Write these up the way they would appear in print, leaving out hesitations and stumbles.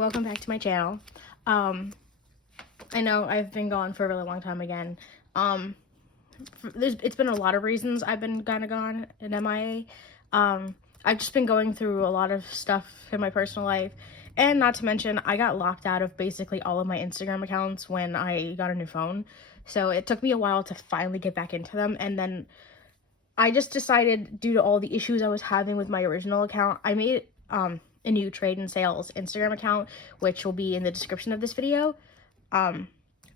welcome back to my channel. I know I've been gone for a really long time again. It's been a lot of reasons I've been kind of gone in MIA. I've just been going through a lot of stuff in my personal life, and not to mention I got locked out of basically all of my Instagram accounts when I got a new phone. So it took me a while to finally get back into them, and then I just decided, due to all the issues I was having with my original account, I made a new trade and sales Instagram account, which will be in the description of this video. I've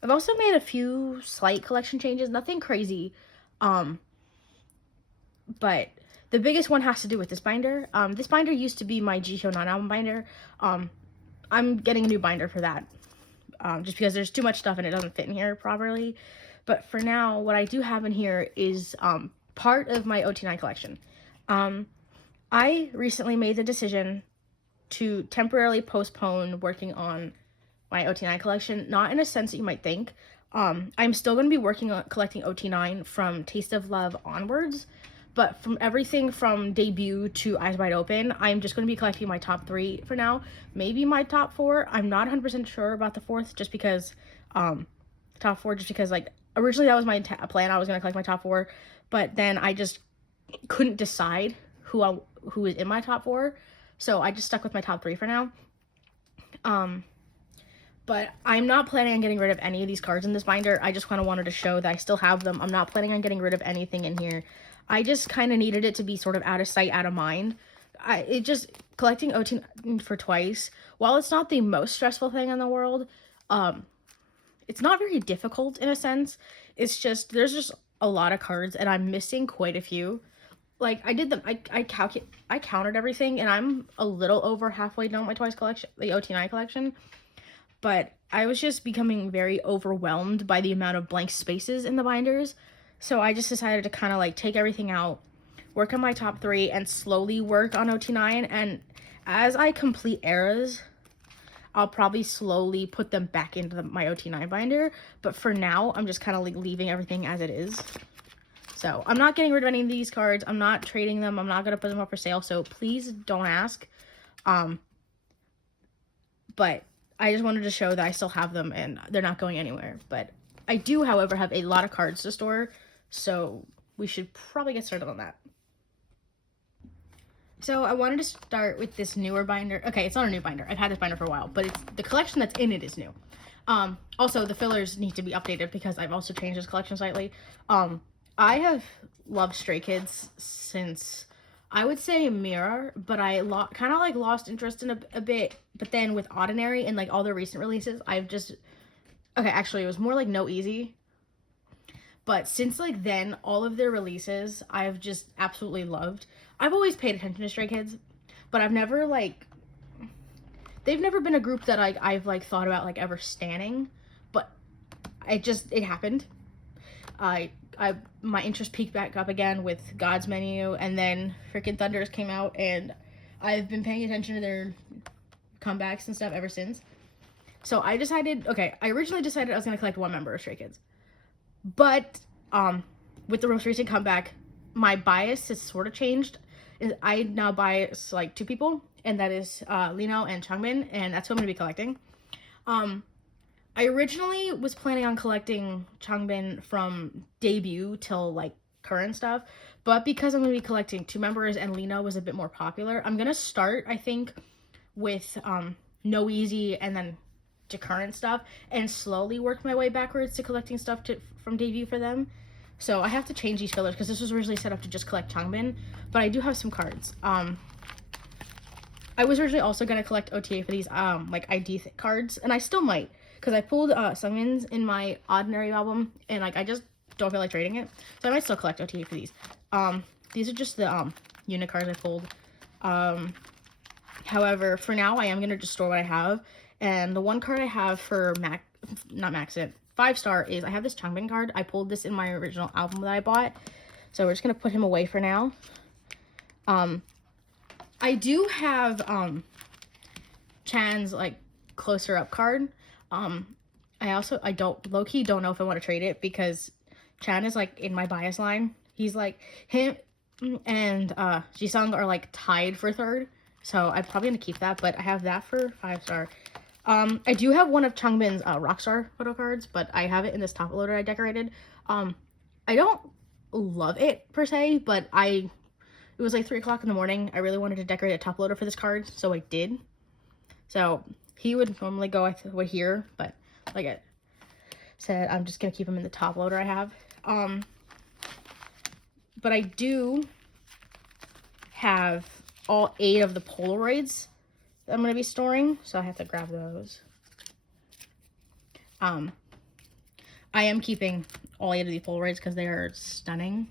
also made a few slight collection changes, nothing crazy, but the biggest one has to do with this binder. This binder used to be my Jihyo non-album binder. I'm getting a new binder for that, just because there's too much stuff and it doesn't fit in here properly. But for now, what I do have in here is part of my OT9 collection. I recently made the decision to temporarily postpone working on my OT9 collection, not in a sense that you might think. I'm still going to be working on collecting OT9 from Taste of Love onwards, but from everything from debut to Eyes Wide Open, I'm just going to be collecting my top 3 for now. Maybe my top 4. I'm not 100% sure about the 4th, just because, top 4, just because, like, originally that was my plan. I was going to collect my top 4, but then I just couldn't decide who is in my top 4, so I just stuck with my top 3 for now. But I'm not planning on getting rid of any of these cards in this binder. I just kind of wanted to show that I still have them. I'm not planning on getting rid of anything in here. I just kind of needed it to be sort of out of sight, out of mind. Collecting OT for twice, while it's not the most stressful thing in the world, it's not very difficult in a sense. It's just, there's just a lot of cards and I'm missing quite a few. Like, I did them, I counted everything, and I'm a little over halfway done with my twice collection, the OT9 collection. But I was just becoming very overwhelmed by the amount of blank spaces in the binders. So I just decided to kind of like take everything out, work on my top 3, and slowly work on OT9. And as I complete eras, I'll probably slowly put them back into my OT9 binder. But for now, I'm just kind of like leaving everything as it is. So I'm not getting rid of any of these cards. I'm not trading them. I'm not going to put them up for sale. So please don't ask. But I just wanted to show that I still have them and they're not going anywhere. But I do, however, have a lot of cards to store, so we should probably get started on that. So I wanted to start with this newer binder. Okay, it's not a new binder. I've had this binder for a while, but the collection that's in it is new. Also, the fillers need to be updated because I've also changed this collection slightly. I have loved Stray Kids since, I would say, Mirror, but I kind of like lost interest in a bit. But then with Ordinary and like all the recent releases, I've just, okay, actually it was more like No Easy. But since like then, all of their releases I've just absolutely loved. I've always paid attention to Stray Kids, but I've never like, they've never been a group that I've like thought about like ever standing. But it happened. My interest peaked back up again with God's Menu, and then freaking Thunders came out, and I've been paying attention to their comebacks and stuff ever since. So I decided, okay, I originally decided I was going to collect one member of Stray Kids. But, with the most recent comeback, my bias has sort of changed. I now bias, like, 2 people, and that is, Lino and Changbin, and that's who I'm going to be collecting. I originally was planning on collecting Changbin from debut till, like, current stuff, but because I'm going to be collecting 2 members and Lino was a bit more popular, I'm going to start, I think, with No Easy and then to current stuff, and slowly work my way backwards to collecting stuff from debut for them. So I have to change these fillers because this was originally set up to just collect Changbin, but I do have some cards. I was originally also going to collect OTA for these like ID cards, and I still might, because I pulled Sungmin's in my Ordinary album, and like I just don't feel like trading it, so I might still collect OTA for these. These are just the unit cards I pulled. However, for now, I am going to just store what I have. And the one card I have for not Max It, 5-star is, I have this Changbin card. I pulled this in my original album that I bought. So we're just going to put him away for now. I do have Chan's like closer up card. I don't, low-key don't know if I want to trade it because Chan is like in my bias line. He's like, him and Jisung are like tied for 3rd So I'm probably going to keep that, but I have that for 5-star. I do have one of Changbin's Rockstar photo cards, but I have it in this top loader I decorated. I don't love it per se, but it was like 3 o'clock in the morning. I really wanted to decorate a top loader for this card, so I did. So he would normally go here, but like I said, I'm just gonna keep him in the top loader I have. But I do have all 8 of the Polaroids that I'm gonna be storing, so I have to grab those. I am keeping all 8 of these Polaroids because they are stunning.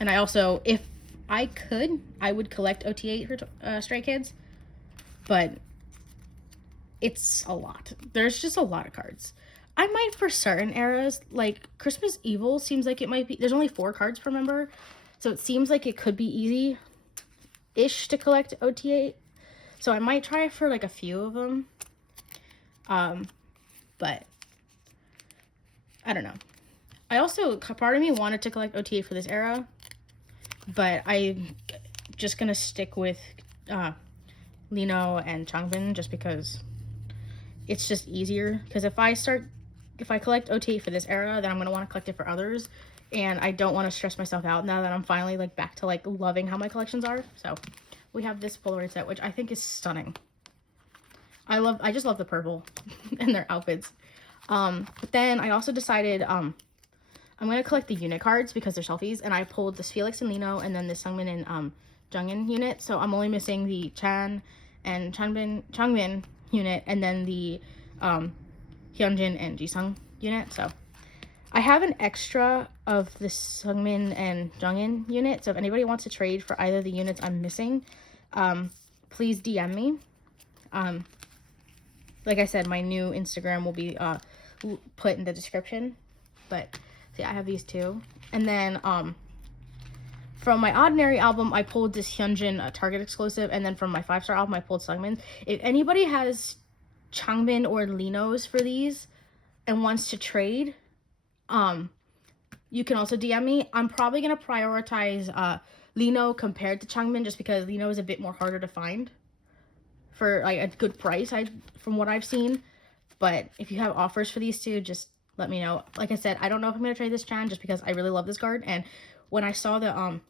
And I also, if I could, I would collect OT8 for Stray Kids, but it's a lot. There's just a lot of cards. I might for certain eras, like Christmas Evil seems like it might be, there's only 4 cards per member, so it seems like it could be easy-ish to collect OT8. So I might try for like a few of them. But I don't know. I also, part of me wanted to collect OTA for this era, but I'm just gonna stick with Lino and Changbin just because it's just easier. Because if I collect OTA for this era, then I'm gonna want to collect it for others, and I don't want to stress myself out now that I'm finally like back to like loving how my collections are. So we have this Polaroid set, which I think is stunning. I just love the purple and their outfits. But then I also decided I'm gonna collect the unit cards because they're selfies, and I pulled this Felix and Lino and then the Sungmin and Jungin unit. So I'm only missing the Chan and Changbin unit, and then the Hyunjin and Jisung unit. So I have an extra of the Sungmin and Jungin unit. So if anybody wants to trade for either of the units I'm missing, please DM me. Like I said, my new Instagram will be put in the description. But see, I have these 2. And then from my Ordinary album, I pulled this Hyunjin Target exclusive, and then from my 5-star album, I pulled Sungmin. If anybody has Changbin or Linos for these and wants to trade, you can also DM me. I'm probably gonna prioritize Lino compared to Changbin just because Lino is a bit more harder to find for like a good price, from what I've seen. But if you have offers for these 2, just let me know. Like I said, I don't know if I'm gonna trade this Chan just because I really love this card, and when I saw the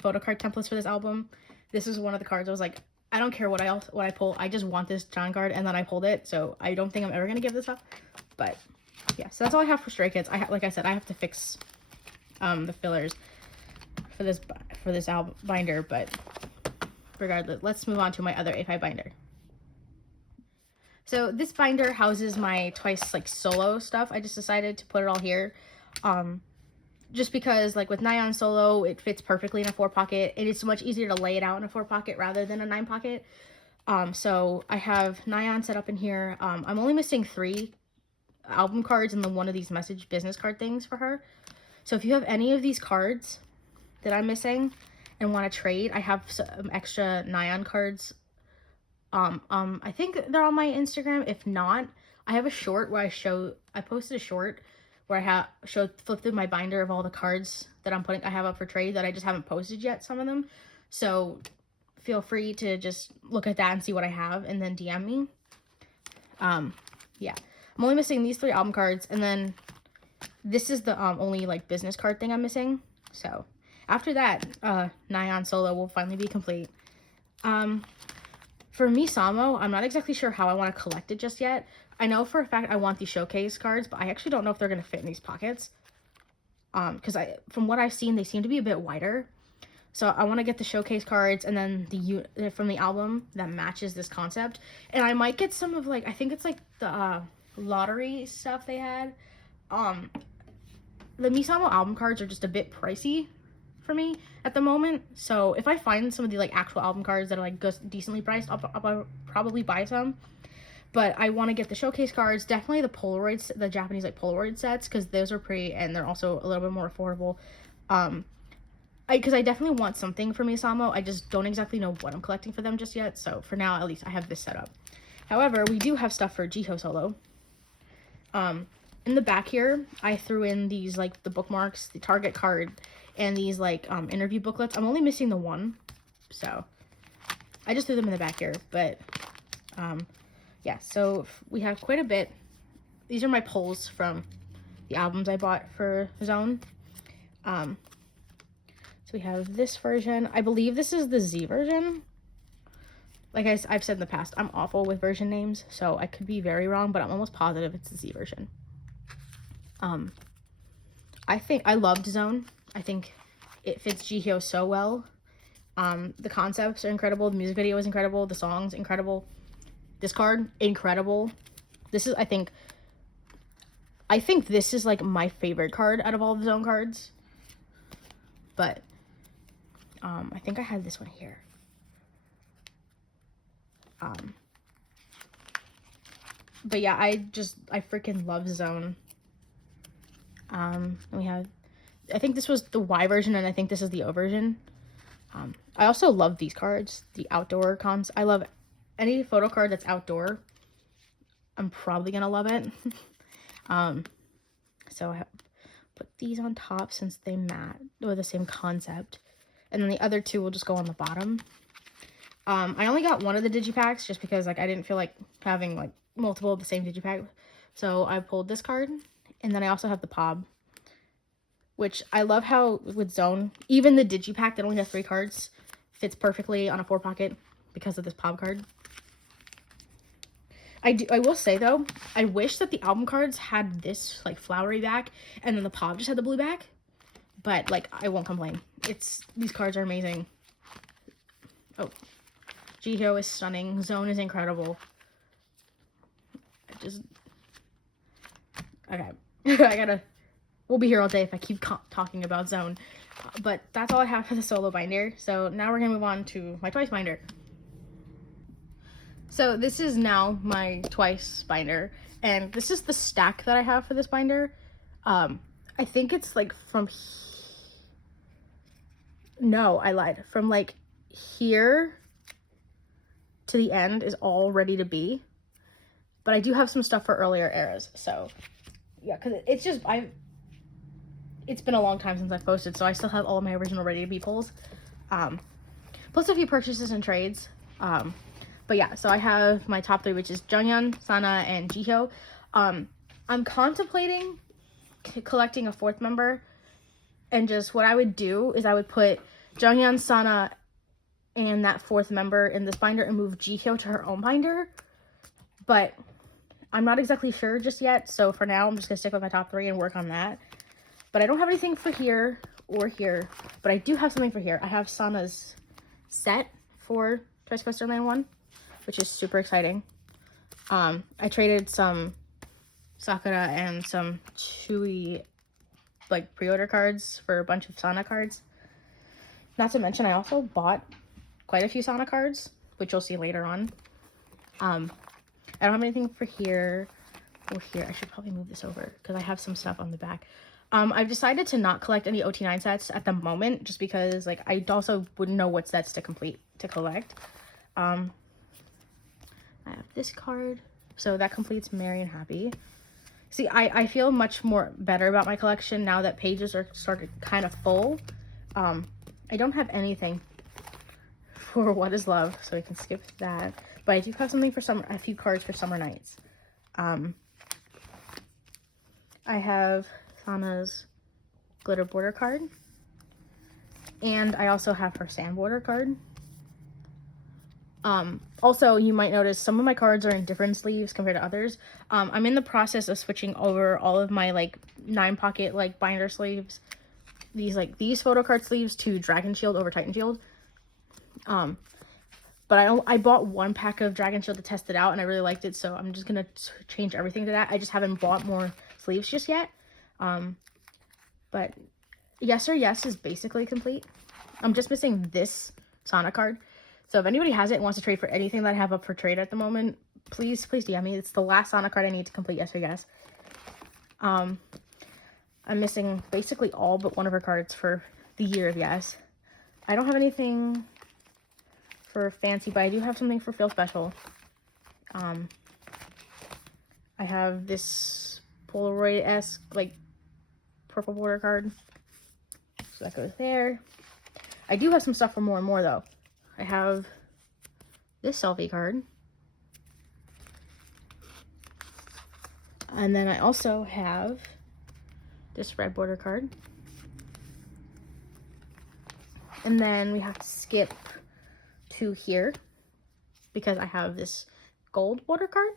photo card templates for this album, this was one of the cards I was like, I don't care what I pull, I just want this Chan card, and then I pulled it. So I don't think I'm ever gonna give this up. But yeah, so that's all I have for Stray Kids. Like I said, I have to fix the fillers for this album binder, but regardless, let's move on to my other A5 binder. So this binder houses my Twice like solo stuff. I just decided to put it all here, just because like with Nyan solo, it fits perfectly in a 4-pocket. It is much easier to lay it out in a 4-pocket rather than a 9-pocket. So I have Nyan set up in here. I'm only missing 3 album cards and then one of these message business card things for her. So if you have any of these cards that I'm missing and want to trade, I have some extra Nyan cards. I think they're on my Instagram. If not, I have a short where I posted a short where I flipped through my binder of all the cards that I have up for trade that I just haven't posted yet, some of them. So feel free to just look at that and see what I have and then DM me. Yeah, I'm only missing these 3 album cards, and then this is the only like business card thing I'm missing. So after that, Nyan solo will finally be complete. For Misamo, I'm not exactly sure how I want to collect it just yet. I know for a fact I want these showcase cards, but I actually don't know if they're going to fit in these pockets. Because from what I've seen, they seem to be a bit wider. So I want to get the showcase cards and then from the album that matches this concept. And I might get some of like, I think it's like the lottery stuff they had. The Misamo album cards are just a bit pricey for me at the moment. So if I find some of the like actual album cards that are like decently priced, I'll probably buy some. But I want to get the showcase cards, definitely the Polaroids, the Japanese like Polaroid sets, because those are pretty and they're also a little bit more affordable. Because I definitely want something for Misamo. I just don't exactly know what I'm collecting for them just yet. So for now, at least I have this set up. However, we do have stuff for Jiho solo. In the back here, I threw in these like the bookmarks, the Target card, and these like interview booklets. I'm only missing the one, so I just threw them in the back here, but yeah, so we have quite a bit. These are my pulls from the albums I bought for Zone. So we have this version. I believe this is the Z version. Like I've said in the past, I'm awful with version names, so I could be very wrong, but I'm almost positive it's the Z version. I think I loved Zone. I think it fits Jihyo so well. The concepts are incredible. The music video is incredible. The songs incredible. This card, incredible. This is, I think this is like my favorite card out of all the Zone cards. But I think I had this one here. But yeah, I freaking love Zone. And we have, I think this was the Y version, and I think this is the O version. I also love these cards, the outdoor cons. I love any photo card that's outdoor. I'm probably gonna love it. So I put these on top since they match with the same concept, and then the other two will just go on the bottom. I only got one of the digipacks just because like I didn't feel like having like multiple of the same digipack, so I pulled this card, and then I also have the Pob, which I love how with Zone, even the digipack that only has 3 cards fits perfectly on a 4 pocket because of this Pob card. I will say though, I wish that the album cards had this like flowery back and then the Pob just had the blue back, but like I won't complain. These cards are amazing. Oh, Jihyo is stunning. Zone is incredible. Okay. We'll be here all day if I keep talking about Zone. But that's all I have for the solo binder. So now we're going to move on to my twice binder. So this is now my twice binder. And this is the stack that I have for this binder. I think it's like from... No, I lied. From like here to the end is all ready to be. But I do have some stuff for earlier eras. So yeah, because it's just... It's been a long time since I've posted, so I still have all of my original ready-to-be pulls. Plus a few purchases and trades. But yeah, so I have my top 3, which is Jonghyun, Sana, and Jihyo. I'm contemplating collecting a 4th member, and just what I would do is I would put Jonghyun, Sana, and that 4th member in this binder and move Jihyo to her own binder. But I'm not exactly sure just yet, so for now I'm just going to stick with my top 3 and work on that. But I don't have anything for here or here, but I do have something for here. I have Sana's set for Twice Coaster Land 1, which is super exciting. I traded some Sakura and some Chewy like pre-order cards for a bunch of Sana cards. Not to mention I also bought quite a few Sana cards, which you'll see later on. I don't have anything for here or here. I should probably move this over because I have some stuff on the back. I've decided to not collect any OT9 sets at the moment, just because like I also wouldn't know what sets to collect. I have this card, so that completes Merry and Happy. See, I feel much more better about my collection now that pages are started kind of full. I don't have anything for What Is Love, so we can skip that. But I do have something for a few cards for Summer Nights. I have Sana's glitter border card, and I also have her sand border card. Also, you might notice some of my cards are in different sleeves compared to others. I'm in the process of switching over all of my like 9 pocket like binder sleeves, these photo card sleeves, to Dragon Shield over Titan Shield. But I bought 1 pack of Dragon Shield to test it out, and I really liked it, so I'm just gonna change everything to that. I just haven't bought more sleeves just yet. But Yes or Yes is basically complete. I'm just missing this Sana card. So if anybody has it and wants to trade for anything that I have up for trade at the moment, please DM me. It's the last Sana card I need to complete Yes or Yes. I'm missing basically all but one of her cards for the Year of Yes. I don't have anything for Fancy, but I do have something for Feel Special. I have this Polaroid-esque like purple border card, so that goes there. I do have some stuff for More and More though. I have this selfie card. And then I also have this red border card. And then we have to skip to here because I have this gold border card.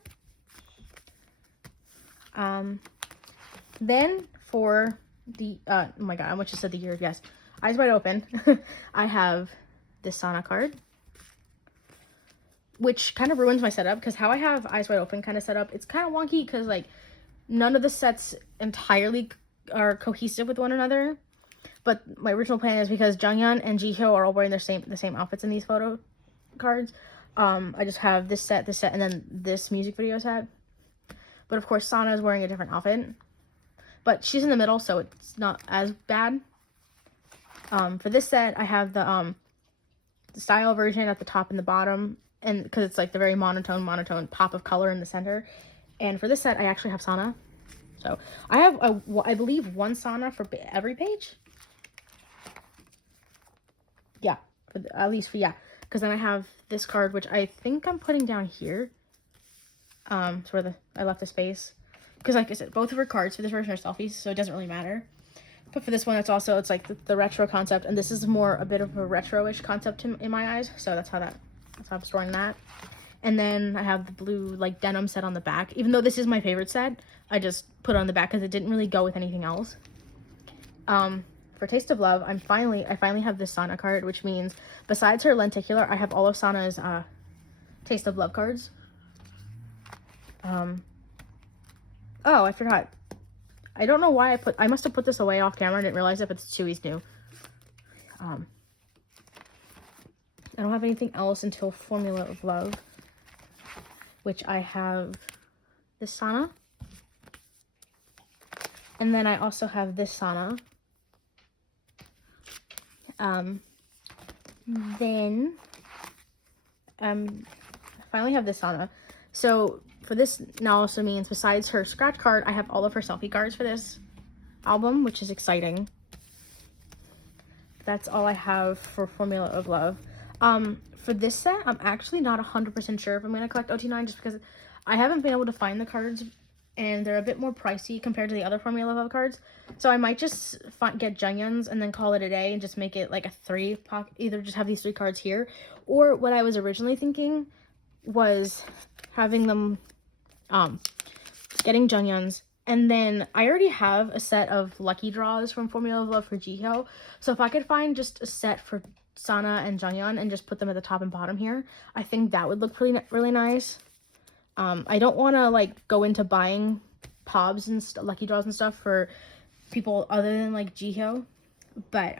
Then for the, oh my god, I almost just said the year, yes. Eyes Wide Open. I have this Sana card, which kind of ruins my setup because how I have Eyes Wide Open kind of set up, it's kind of wonky because like none of the sets entirely are cohesive with one another. But my original plan is because Junghyun and Jihyo are all wearing the same outfits in these photo cards. I just have this set, and then this music video set. But of course, Sana is wearing a different outfit. But she's in the middle, so it's not as bad. For this set, I have the style version at the top and the bottom, and because it's like the very monotone pop of color in the center. And for this set, I actually have Sana. So I have, I believe, one Sana for every page. Yeah, at least for, yeah. Because then I have this card, which I think I'm putting down here. It's where I left the space. Because like I said, both of her cards for this version are selfies, so it doesn't really matter. But for this one, it's like the retro concept, and this is more a bit of a retro-ish concept in my eyes. So that's how I'm storing that. And then I have the blue like denim set on the back. Even though this is my favorite set, I just put it on the back because it didn't really go with anything else. For Taste of Love, I finally have this Sana card, which means besides her lenticular, I have all of Sana's Taste of Love cards. Oh, I forgot. I don't know why I must have put this away off camera. I didn't realize it, but it's Chewy's new. I don't have anything else until Formula of Love, which I have this Sana. And then I also have this Sana. Then I finally have this Sana. So for this now also means besides her scratch card, I have all of her selfie cards for this album, which is exciting. That's all I have for Formula of Love. For this set, I'm actually not 100% sure if I'm going to collect OT9 just because I haven't been able to find the cards and they're a bit more pricey compared to the other Formula of Love cards. So I might just get Junghyun's and then call it a day and just make it like a 3-pack. Either just have these 3 cards here, or what I was originally thinking was having them, getting Junghyun's, and then I already have a set of lucky draws from Formula of Love for Jihyo. So if I could find just a set for Sana and Junghyun and just put them at the top and bottom here, I think that would look really nice. I don't want to like go into buying pobs and lucky draws and stuff for people other than like Jihyo, but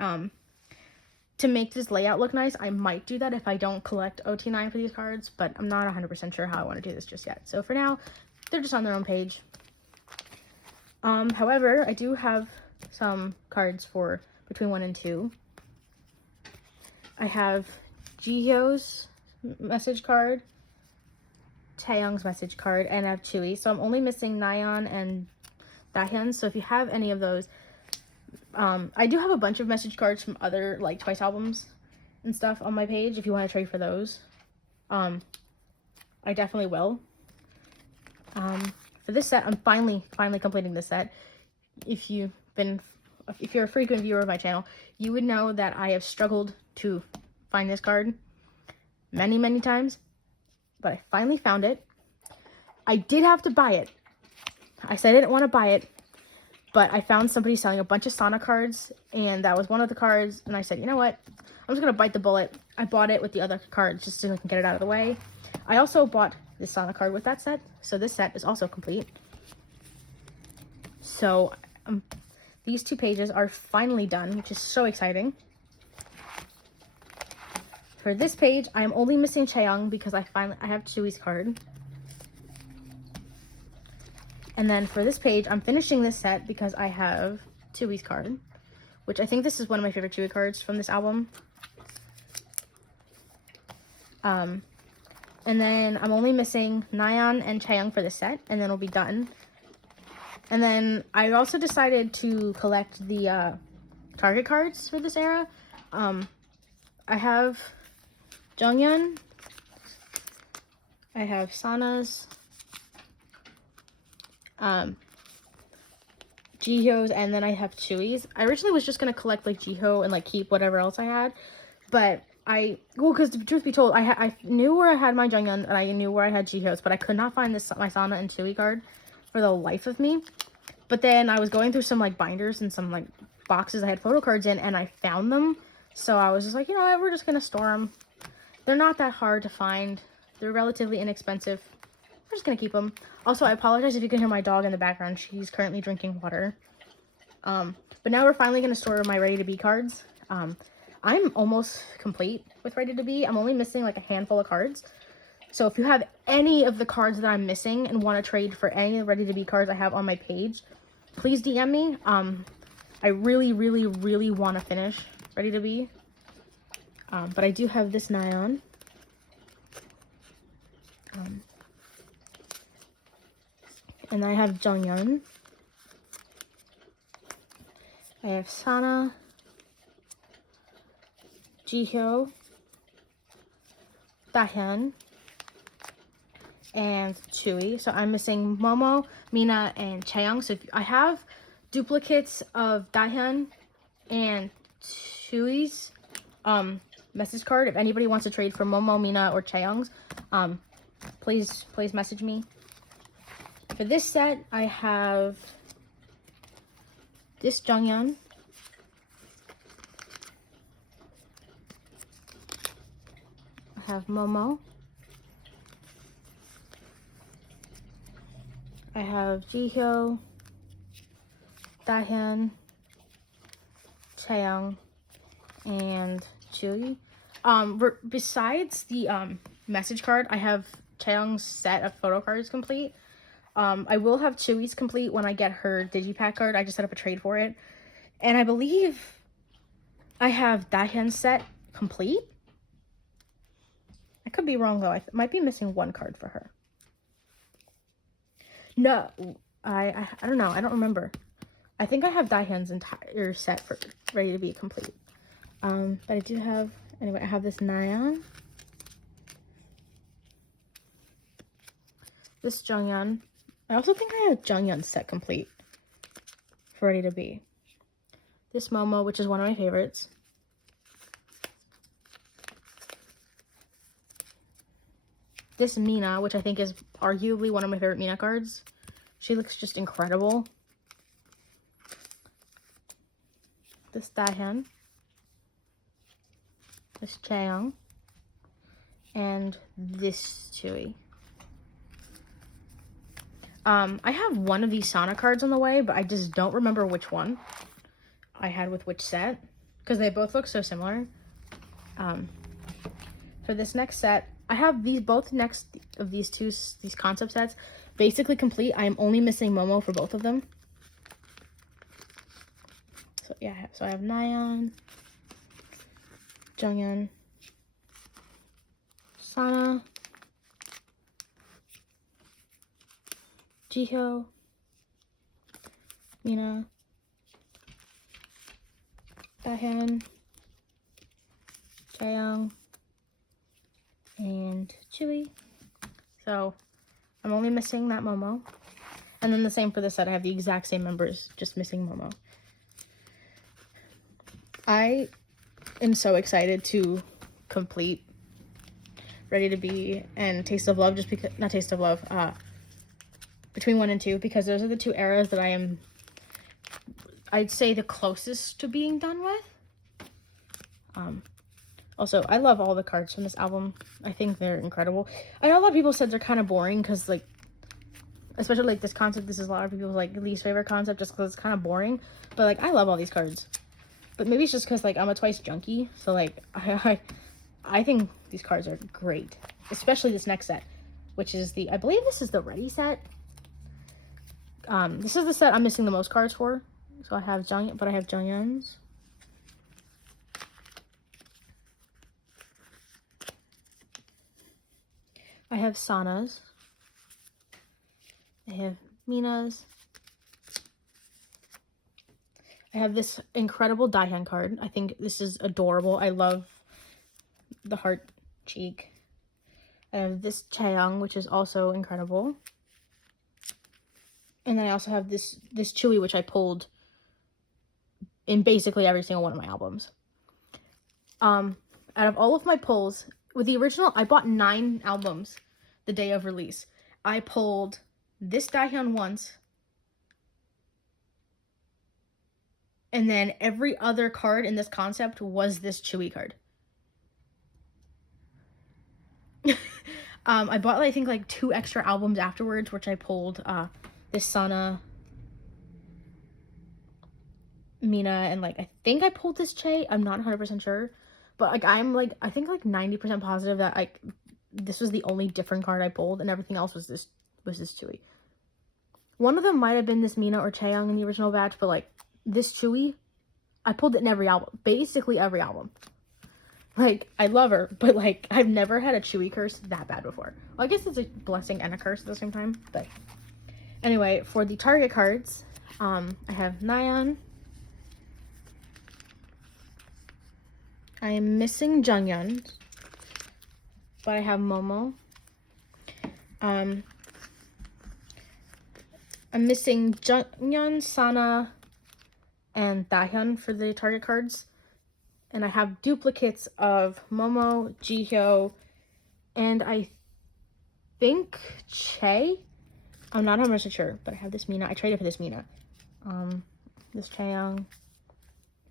to make this layout look nice, I might do that if I don't collect OT9 for these cards, but I'm not 100% sure how I want to do this just yet. So for now, they're just on their own page. However, I do have some cards for between 1 and 2. I have Jihyo's message card, Taeyoung's message card, and I have Chewy. So I'm only missing Nayeon and Dahyun. So if you have any of those, I do have a bunch of message cards from other like Twice albums and stuff on my page if you want to trade for those. I definitely will. For this set, I'm finally completing this set. If you're a frequent viewer of my channel, you would know that I have struggled to find this card many times, but I finally found it. I did have to buy it. I said I didn't want to buy it, but I found somebody selling a bunch of Sana cards, and that was one of the cards, and I said, you know what? I'm just going to bite the bullet. I bought it with the other cards just so I can get it out of the way. I also bought this Sana card with that set, so this set is also complete. So these 2 pages are finally done, which is so exciting. For this page, I am only missing Chaeyoung because I have Chewy's card. And then for this page, I'm finishing this set because I have Chewy's card, which I think this is one of my favorite Chewy cards from this album. And then I'm only missing Nayeon and Chaeyoung for this set, and then we'll be done. And then I also decided to collect the Target cards for this era. I have Junghyun, I have Sana's, Jihyos, and then I have Chewy's. I originally was just gonna collect like Jiho and like keep whatever else I had, but because the truth be told, I knew where I had my Jungyeon and I knew where I had Jihyos, but I could not find my Sana and Chewy card for the life of me. But then I was going through some like binders and some like boxes I had Photocards in, and I found them. So I was just like, you know what, we're just gonna store them. They're not that hard to find. They're relatively inexpensive. We're just gonna keep them. Also, I apologize if you can hear my dog in the background. She's currently drinking water. But now we're finally gonna store my Ready to Be cards. I'm almost complete with Ready to Be. I'm only missing like a handful of cards. So if you have any of the cards that I'm missing and want to trade for any of the Ready to Be cards I have on my page, please DM me. I really, really, really want to finish Ready to Be. But I do have this Nyan. And I have Jungyeon. I have Sana, Jihyo, Dahyun, and Chewy. So I'm missing Momo, Mina, and Chaeyoung. So if I have duplicates of Dahyun and Chewy's message card. If anybody wants to trade for Momo, Mina, or Chaeyoung's, please message me. For this set, I have this Jungyeon. I have Momo. I have Jihyo, Dahyun, Chaeyoung, and Chewy. Besides the message card, I have Chaeyoung's set of photo cards complete. I will have Chewy's complete when I get her digipack card. I just set up a trade for it. And I believe I have Dahyun's set complete. I could be wrong though. I might be missing one card for her. No, I don't know. I don't remember. I think I have Dahyun's entire set for Ready to Be complete. But I do have, anyway, I have this Nyan. This Jungyeon. I also think I have Jungyeon's set complete for Ready to Be. This Momo, which is one of my favorites. This Mina, which I think is arguably one of my favorite Mina cards. She looks just incredible. This Dahyun. This Chaeyoung. And this Chewy. I have one of these Sana cards on the way, but I just don't remember which one I had with which set, because they both look so similar. For this next set, I have both next of these concept sets basically complete. I am only missing Momo for both of them. So yeah, I have Nyan, Jungyeon, Sana, Jihyo, Mina, Dahyun, Chaeyoung, and Chewy. So I'm only missing that Momo. And then the same for this set. I have the exact same members, just missing Momo. I am so excited to complete Ready to Be and Taste of Love, just because, not Taste of Love, between 1 and 2, because those are the two eras that I'd say the closest to being done with. Also, I love all the cards from this album. I think they're incredible. I know a lot of people said they're kind of boring because, like, especially like this concept, this is a lot of people's like least favorite concept just because it's kind of boring. But like, I love all these cards. But maybe it's just because like I'm a Twice junkie, so like I think these cards are great, especially this next set, which is I believe this is the Ready set. This is the set I'm missing the most cards for. So I have Jungyeon, but I have Jungyeon's. I have Sana's. I have Mina's. I have this incredible Dahyun card. I think this is adorable. I love the heart cheek. I have this Chaeyoung, which is also incredible. And then I also have this Chewy, which I pulled in basically every single one of my albums. Out of all of my pulls, with the original, I bought 9 albums the day of release. I pulled this Dahyun once, and then every other card in this concept was this Chewy card. I bought, I think, like 2 extra albums afterwards, which I pulled this Sana, Mina, and like I think I pulled this Che. I'm not 100% sure, but like I'm like I think like 90% positive that like this was the only different card I pulled, and everything else was this Chewy. One of them might have been this Mina or Chaeyoung in the original batch, but like this Chewy, I pulled it in every album, basically every album. Like, I love her, but like I've never had a Chewy curse that bad before. Well, I guess it's a blessing and a curse at the same time, but anyway, for the Target cards, I have Nayeon. I am missing Jungyeon, but I have Momo. I'm missing Jungyeon, Sana, and Dahyun for the Target cards. And I have duplicates of Momo, Jihyo, and I think Che. I'm not 100% sure, but I have this Mina. I traded for this Mina. This Chaeyoung.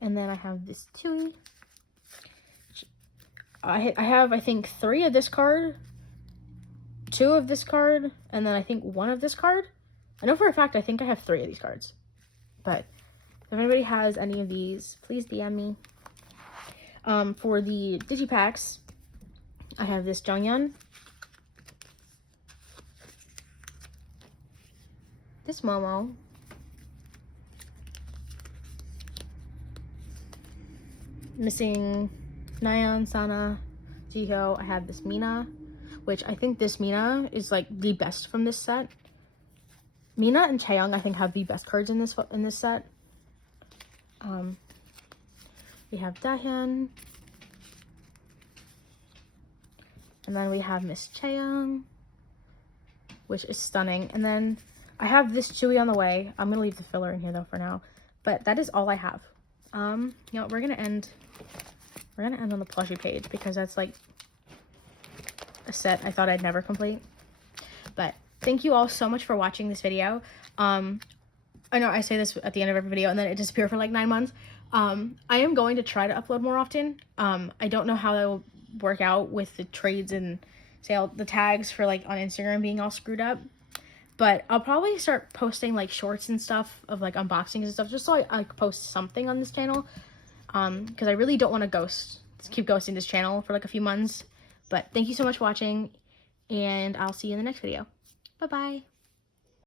And then I have this Chewy. I have, I think, 3 of this card, 2 of this card, and then I think 1 of this card. I know for a fact I think I have 3 of these cards. But if anybody has any of these, please DM me. For the Digipacks, I have this Jungyeon, this Momo, missing Nayeon, Sana, Jihyo. I have this Mina, which I think this Mina is like the best from this set. Mina and Chaeyoung, I think, have the best cards in this set. We have Dahyun. And then we have Miss Chaeyoung, which is stunning. And then I have this Chewy on the way. I'm going to leave the filler in here, though, for now. But that is all I have. You know, we're going to end on the plushie page because that's, like, a set I thought I'd never complete. But thank you all so much for watching this video. I know I say this at the end of every video and then it disappears for like 9 months. I am going to try to upload more often. I don't know how that will work out with the trades and sale, the tags for like on Instagram being all screwed up. But I'll probably start posting like shorts and stuff of like unboxings and stuff just so I post something on this channel. Because I really don't want to keep ghosting this channel for like a few months. But thank you so much for watching and I'll see you in the next video. Bye-bye.